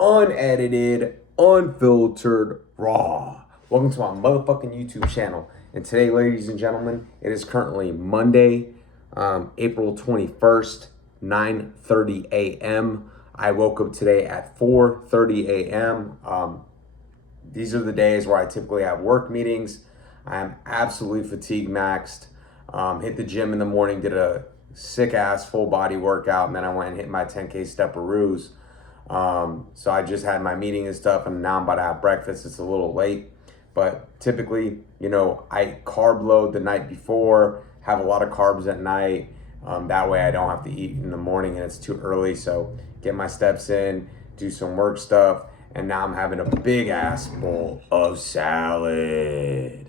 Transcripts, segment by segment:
unedited, unfiltered, raw. Welcome to my motherfucking YouTube channel. And today, ladies and gentlemen, it is currently Monday, April 21st, 9:30 a.m. I woke up today at 4:30 a.m. These are the days where I typically have work meetings. I am absolutely fatigue maxed. Hit the gym in the morning, did a sick ass full body workout, and then I went and hit my 10K stepperoos. So I just had my meeting and stuff, and now I'm about to have breakfast. It's a little late, but typically, I carb load the night before, have a lot of carbs at night. That way I don't have to eat in the morning and it's too early. So get my steps in, do some work stuff, and now I'm having a big ass bowl of salad.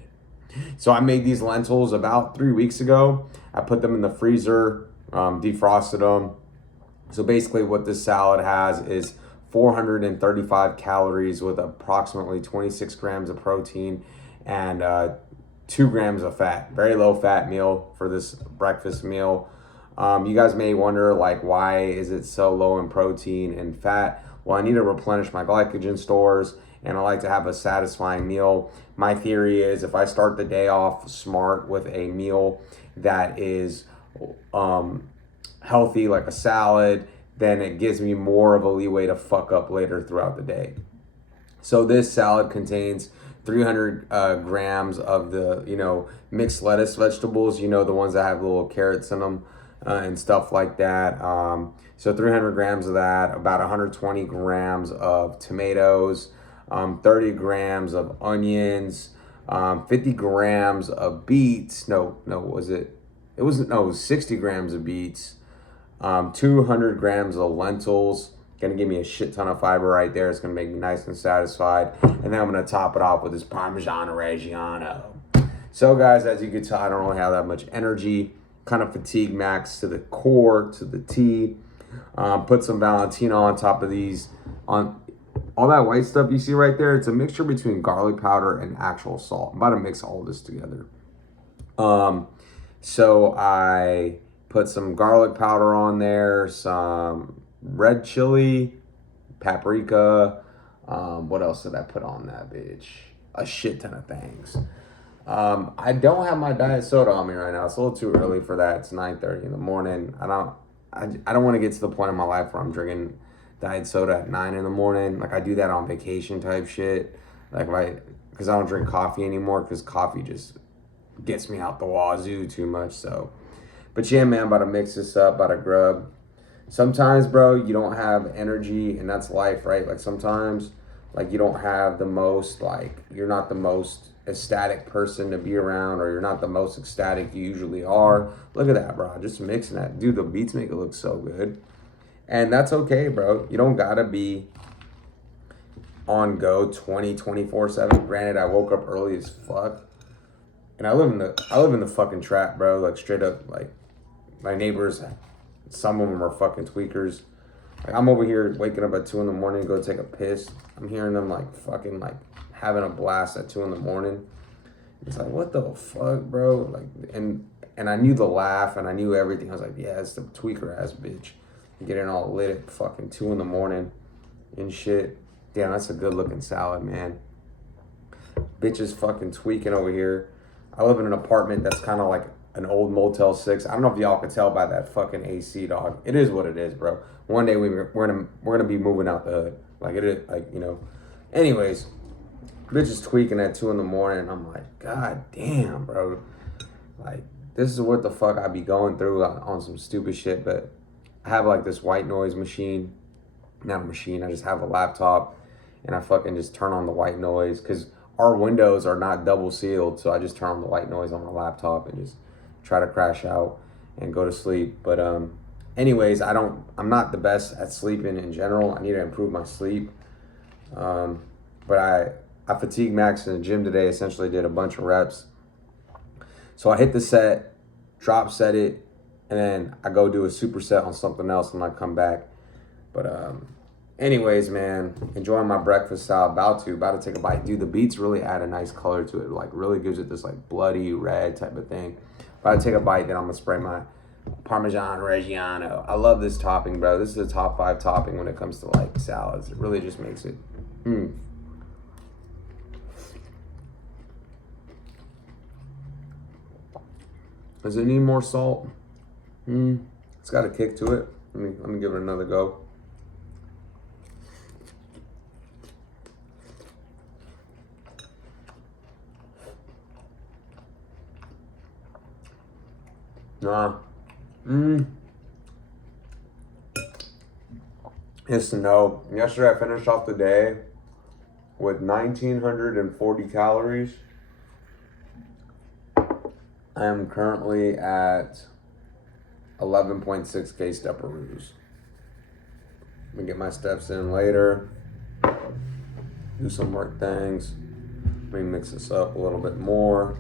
So I made these lentils about 3 weeks ago. I put them in the freezer, defrosted them. So basically what this salad has is 435 calories with approximately 26 grams of protein and 2 grams of fat. Very low fat meal for this breakfast meal. You guys may wonder, like, why is it so low in protein and fat? Well, I need to replenish my glycogen stores, and I like to have a satisfying meal. My theory is if I start the day off smart with a meal that is healthy, like a salad, then it gives me more of a leeway to fuck up later throughout the day. So this salad contains 300 grams of the, mixed lettuce vegetables, the ones that have little carrots in them and stuff like that. So 300 grams of that, about 120 grams of tomatoes, 30 grams of onions, 50 grams of beets. It was 60 grams of beets, 200 grams of lentils. Gonna give me a shit ton of fiber right there. It's gonna make me nice and satisfied. And then I'm gonna top it off with this Parmesan Reggiano. So guys, as you can tell, I don't really have that much energy. Kind of fatigue max to the core, to the T. Put some Valentino on top of these. On all that white stuff you see right there, it's a mixture between garlic powder and actual salt. I'm about to mix all this together. So I put some garlic powder on there, some red chili, paprika. What else did I put on that bitch? A shit ton of things. I don't have my diet soda on me right now. It's a little too early for that. It's 9:30 in the morning. I don't want to get to the point in my life where I'm drinking diet soda at 9 in the morning. Like, I do that on vacation type shit. Like, because I don't drink coffee anymore, because coffee just gets me out the wazoo too much. So, but yeah, man, about to mix this up, about to grub. Sometimes, bro, you don't have energy, and that's life, right? Like, sometimes, like, you don't have the most, like, you're not the most ecstatic person to be around, or you're not the most ecstatic you usually are. Look at that, bro. Just mixing that. Dude, the beets make it look so good. And that's okay, bro. You don't gotta be on go 24/7. Granted, I woke up early as fuck. And I live in the fucking trap, bro. Like, straight up, like, my neighbors, some of them are fucking tweakers. Like, I'm over here waking up at 2 in the morning to go take a piss. I'm hearing them, like, fucking, like, having a blast at 2 in the morning. It's like, what the fuck, bro? Like, and I knew the laugh and I knew everything. I was like, yeah, it's the tweaker ass bitch. Getting all lit at fucking 2 in the morning and shit. Damn, that's a good looking salad, man. Bitch is fucking tweaking over here. I live in an apartment that's kind of like an old Motel 6. I don't know if y'all could tell by that fucking AC, dog. It is what it is, bro. One day we're gonna be moving out the hood. Like, it is, like, Anyways, bitch is tweaking at 2 in the morning. I'm like, god damn, bro. Like, this is what the fuck I be going through on some stupid shit. But I have, like, this white noise machine. Not a machine, I just have a laptop, and I fucking just turn on the white noise, because our windows are not double sealed, so I just turn on the white noise on my laptop and just try to crash out and go to sleep. But anyways, I'm not the best at sleeping in general. I need to improve my sleep. But I fatigue max in the gym today. Essentially did a bunch of reps. So I hit the set, drop set it, and then I go do a superset on something else and I come back. But anyways, man, enjoying my breakfast salad. About to take a bite. Dude, the beets really add a nice color to it. Like, really gives it this, like, bloody red type of thing. About to take a bite, then I'm gonna spray Parmesan Reggiano. I love this topping, bro. This is a top 5 topping when it comes to like salads. It really just makes it. Does it need more salt? It's got a kick to it. Let me give it another go. Nah. It's no. Yesterday I finished off the day with 1,940 calories. I am currently at 11.6K steparoos. Let me get my steps in later. Do some work things. Let me mix this up a little bit more.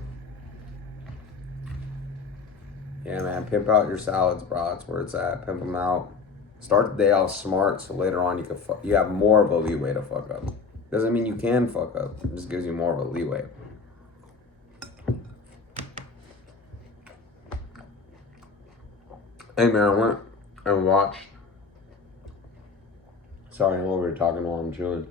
Yeah, man, pimp out your salads, bro. That's where it's at. Pimp them out. Start the day off smart, so later on you have more of a leeway to fuck up. Doesn't mean you can fuck up. It just gives you more of a leeway. Hey, man, I went and watched. Sorry, I'm over here talking while I'm chewing.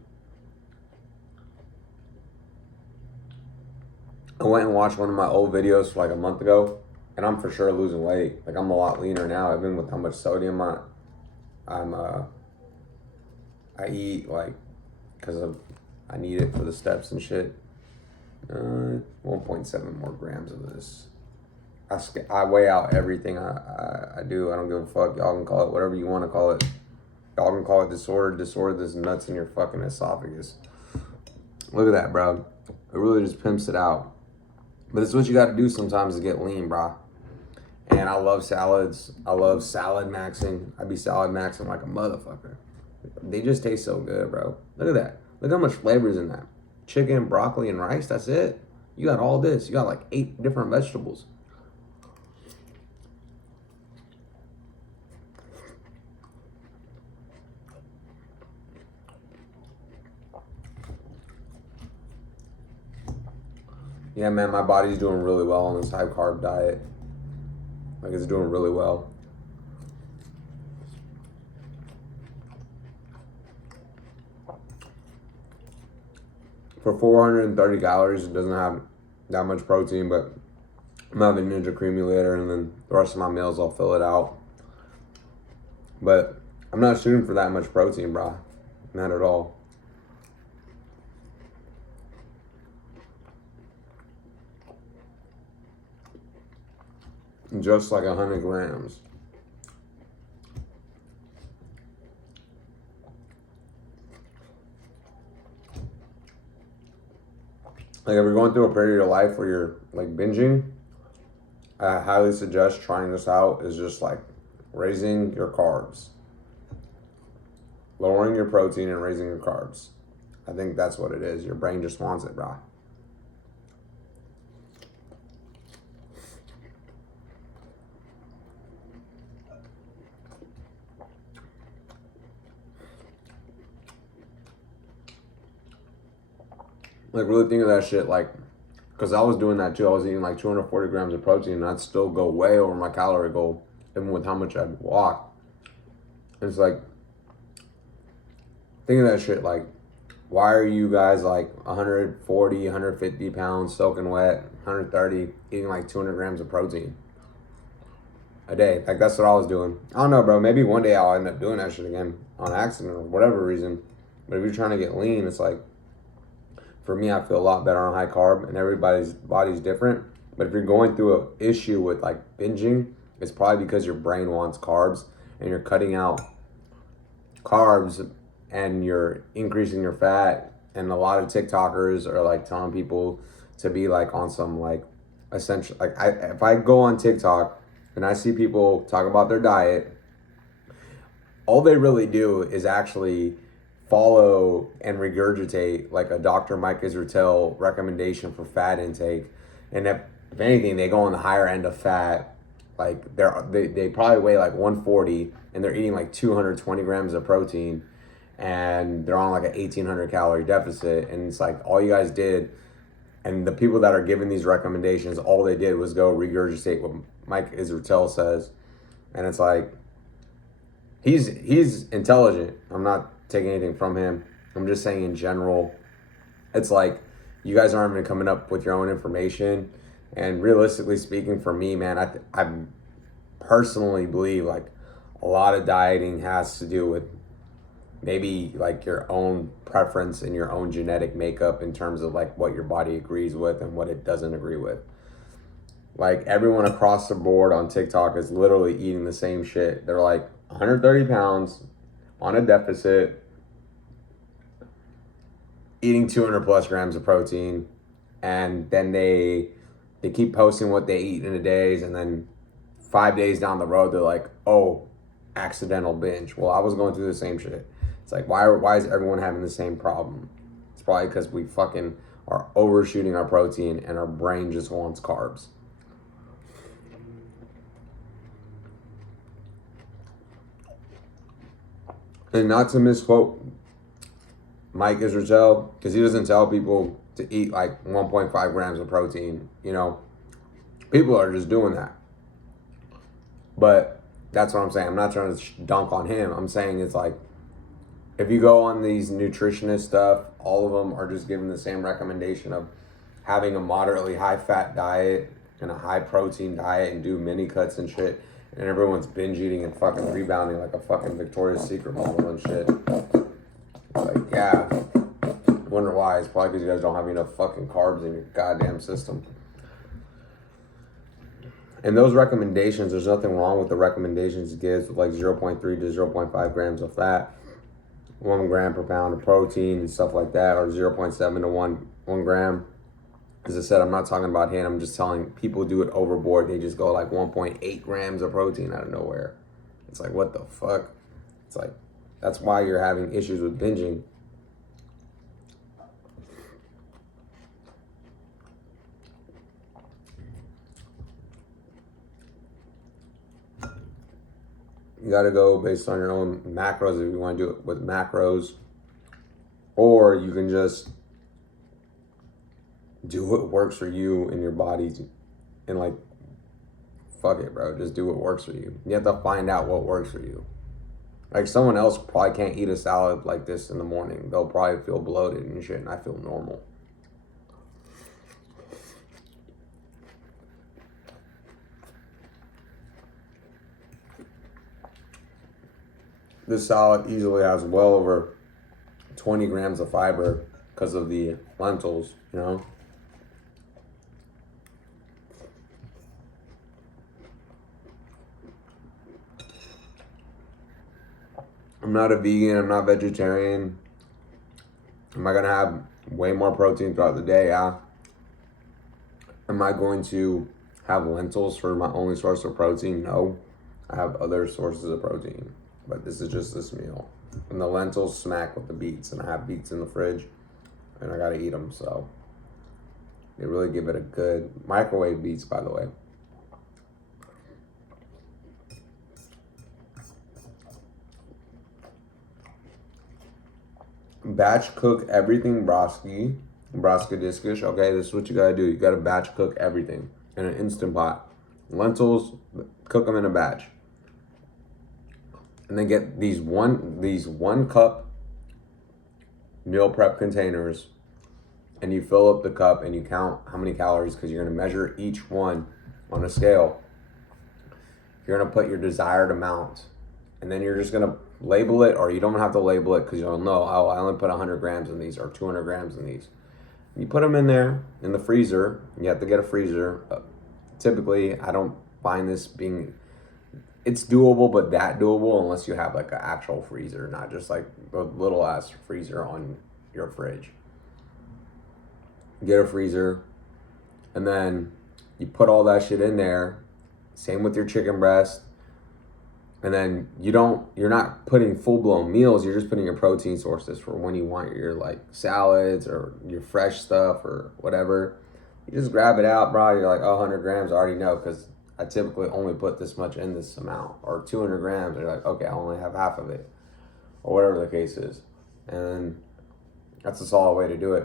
I went and watched one of my old videos like a month ago. And I'm for sure losing weight. Like, I'm a lot leaner now, even with how much sodium I eat, like, because I need it for the steps and shit. 1.7 more grams of this. I weigh out everything I do. I don't give a fuck. Y'all can call it whatever you want to call it. Y'all can call it disorder. Disorder that's nuts in your fucking esophagus. Look at that, bro. It really just pimps it out. But it's what you got to do sometimes to get lean, bro. And I love salads. I love salad maxing. I be salad maxing like a motherfucker. They just taste so good, bro. Look at that. Look how much flavor's in that. Chicken, broccoli, and rice, that's it. You got all this. You got like 8 different vegetables. Yeah, man, my body's doing really well on this high carb diet. Like, it's doing really well. For 430 calories, it doesn't have that much protein, but I'm having Ninja Creamy later, and then the rest of my meals, I'll fill it out. But I'm not shooting for that much protein, bro. Not at all. Just like 100 grams. Like, if you're going through a period of your life where you're like binging, I highly suggest trying this out. Is just like raising your carbs, lowering your protein and raising your carbs. I think that's what it is. Your brain just wants it, bro. Like, really think of that shit, like, because I was doing that too. I was eating like 240 grams of protein, and I'd still go way over my calorie goal, even with how much I'd walk. It's like, think of that shit, like, why are you guys like 140, 150 pounds, soaking wet, 130, eating like 200 grams of protein a day? Like, that's what I was doing. I don't know, bro. Maybe one day I'll end up doing that shit again on accident or whatever reason. But if you're trying to get lean, it's like, for me, I feel a lot better on high carb, and everybody's body's different. But if you're going through an issue with like binging, it's probably because your brain wants carbs, and you're cutting out carbs and you're increasing your fat. And a lot of TikTokers are like telling people to be like on some like essential, like, if I go on TikTok and I see people talk about their diet, all they really do is actually follow and regurgitate like a Dr. Mike Israetel recommendation for fat intake. And if anything, they go on the higher end of fat. Like, they probably weigh like 140 and they're eating like 220 grams of protein, and they're on like an 1,800 calorie deficit. And it's like, all you guys did, and the people that are giving these recommendations, all they did was go regurgitate what Mike Israetel says. And it's like, he's intelligent. I'm not taking anything from him. I'm just saying in general, it's like you guys aren't even coming up with your own information. And realistically speaking, for me, man, I personally believe like a lot of dieting has to do with maybe like your own preference and your own genetic makeup in terms of like what your body agrees with and what it doesn't agree with. Like everyone across the board on TikTok is literally eating the same shit. They're like 130 pounds on a deficit, eating 200 plus grams of protein, and then they keep posting what they eat in a days, and then 5 days down the road they're like, oh, accidental binge. Well, I was going through the same shit. It's like, why is everyone having the same problem? It's probably because we fucking are overshooting our protein and our brain just wants carbs. And not to misquote Mike Israel, because he doesn't tell people to eat like 1.5 grams of protein. You know, people are just doing that. But that's what I'm saying. I'm not trying to dunk on him. I'm saying it's like, if you go on these nutritionist stuff, all of them are just giving the same recommendation of having a moderately high fat diet and a high protein diet and do mini cuts and shit. And everyone's binge eating and fucking rebounding like a fucking Victoria's Secret model and shit. Like, yeah. I wonder why. It's probably because you guys don't have enough fucking carbs in your goddamn system. And those recommendations, there's nothing wrong with the recommendations it gives with like 0.3 to 0.5 grams of fat, 1 gram per pound of protein and stuff like that, or 0.7 to 1 gram. As I said, I'm not talking about him. I'm just telling people do it overboard. They just go like 1.8 grams of protein out of nowhere. It's like, what the fuck? It's like, that's why you're having issues with binging. You got to go based on your own macros if you want to do it with macros. Or you can just do what works for you and your body, and like, fuck it, bro. Just do what works for you. You have to find out what works for you. Like, someone else probably can't eat a salad like this in the morning. They'll probably feel bloated and shit, and I feel normal. This salad easily has well over 20 grams of fiber because of the lentils, you know? I'm not a vegan, I'm not vegetarian. Am I gonna have way more protein throughout the day? Yeah. Am I going to have lentils for my only source of protein? No. I have other sources of protein, but this is just this meal. And the lentils smack with the beets, and I have beets in the fridge, and I gotta eat them, so they really give it a good microwave beets, by the way. Batch cook everything, broski discus. Okay, this is what you gotta do. You gotta batch cook everything in an Instant Pot. Lentils, cook them in a batch, and then get these one cup meal prep containers, and you fill up the cup and you count how many calories, because you're gonna measure each one on a scale. You're gonna put your desired amount, and then you're just gonna label it, or you don't have to label it because you'll know, oh, I only put 100 grams in these or 200 grams in these. You put them in there in the freezer. You have to get a freezer. Typically, I don't find this being, it's doable, but that doable unless you have like an actual freezer, not just like a little ass freezer on your fridge. Get a freezer, and then you put all that shit in there. Same with your chicken breast. And then you're not putting full-blown meals, you're just putting your protein sources for when you want your like salads or your fresh stuff or whatever. You just grab it out, bro. You're like, oh, 100 grams, I already know, because I typically only put this much in this amount. Or 200 grams, you're like, okay, I only have half of it. Or whatever the case is. And that's a solid way to do it.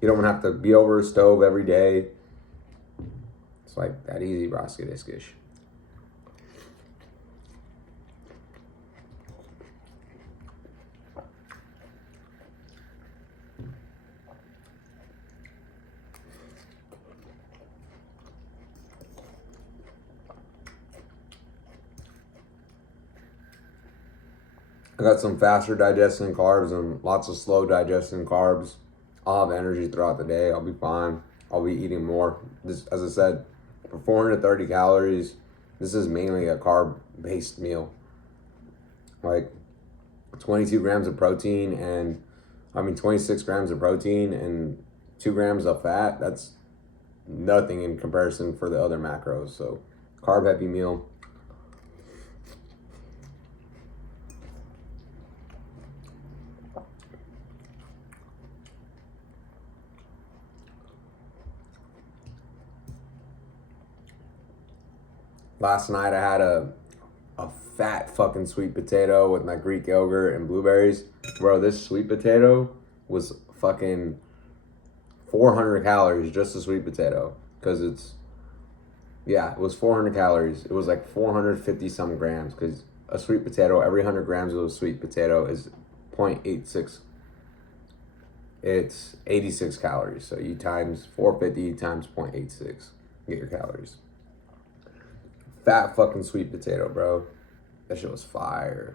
You don't have to be over a stove every day. It's like that easy, broski diskish. I got some faster digesting carbs and lots of slow digesting carbs. I'll have energy throughout the day. I'll be fine. I'll be eating more. This, as I said, for 430 calories, this is mainly a carb-based meal. Like 22 grams of protein and 26 grams of protein and 2 grams of fat. That's nothing in comparison for the other macros. So carb heavy meal. Last night I had a fat fucking sweet potato with my Greek yogurt and blueberries. Bro, this sweet potato was fucking 400 calories, just a sweet potato. Because it was 400 calories. It was like 450 some grams. Because a sweet potato, every 100 grams of a sweet potato is 0.86. It's 86 calories. So you times 450 times 0.86. Get your calories. Fat fucking sweet potato, bro. That shit was fire.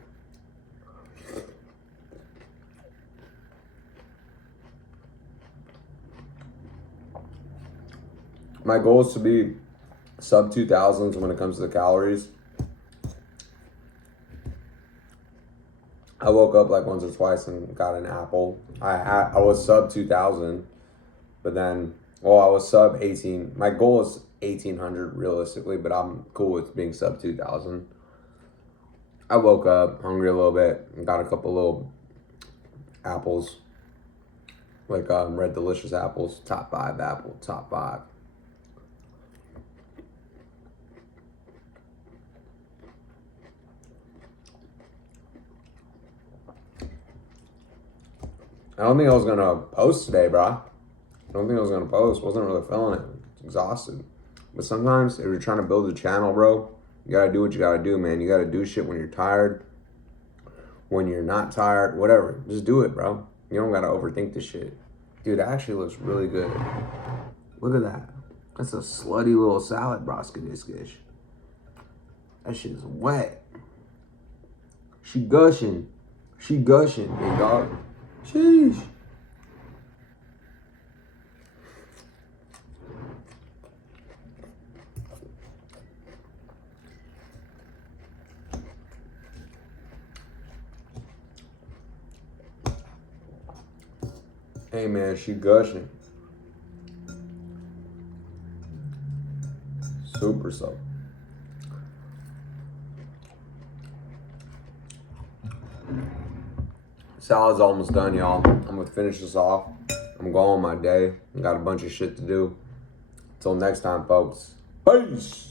My goal is to be sub 2000s when it comes to the calories. I woke up like once or twice and got an apple. I was sub 2000, but then, I was sub 18. My goal is 1800 realistically, but I'm cool with being sub 2000. I woke up hungry a little bit and got a couple little apples, like Red Delicious apples, top 5 apple, top 5. I don't think I was gonna post today, bro. I don't think I was gonna post. Wasn't really feeling it. Exhausted. But sometimes if you're trying to build a channel, bro, you gotta do what you gotta do, man. You gotta do shit when you're tired, when you're not tired, whatever. Just do it, bro. You don't gotta overthink this shit. Dude, it actually looks really good. Look at that. That's a slutty little salad, broskidiskish. That shit is wet. She gushing. She gushing, big dog. Sheesh. Hey man, she gushing. Super soap. Salad's almost done, y'all. I'm gonna finish this off. I'm going on my day. I got a bunch of shit to do. Until next time, folks. Peace.